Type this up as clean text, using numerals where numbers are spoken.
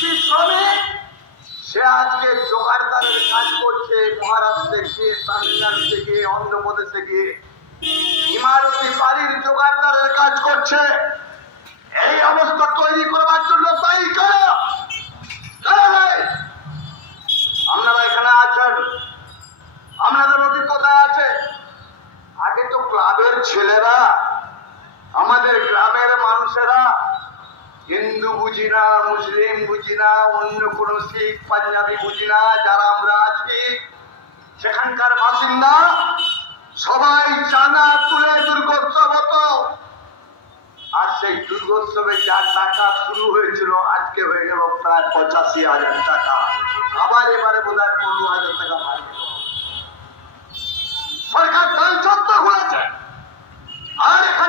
কৃষি শ্রমিক, সে আজকে জোগাড়দারের কাজ করছে মহারাষ্ট্রে গিয়ে, তামিলনাড়ুতে গিয়ে, অন্ধ্রপ্রদেশে গিয়ে ইমারতি বাড়ির জোগাড়দারের কাজ করছে। এই অবস্থা তৈরি করবার জন্য তাই আপনারা এখানে আছেন, আপনাদের অভিজ্ঞতা আছে। আগে তো ক্লাবের ছেলেরা, আমাদের গ্রামের মানুষেরা, হিন্দু বুঝি না, মুসলিম বুঝি না, অন্য কোন শিখ পাঞ্জাবি বুঝি না, যারা আমরা আছি সেখানকার বাসিন্দা সবাই চাঁদা তুলে দুর্গোৎসব হতো। আর সেই দুর্গোৎসবে যা টাকা শুরু হয়েছিল আজকে হয়ে গেল প্রায় 85,000 টাকা। আবার এবারে বোধ হয় 15,000 টাকা বাড়বে। সরকার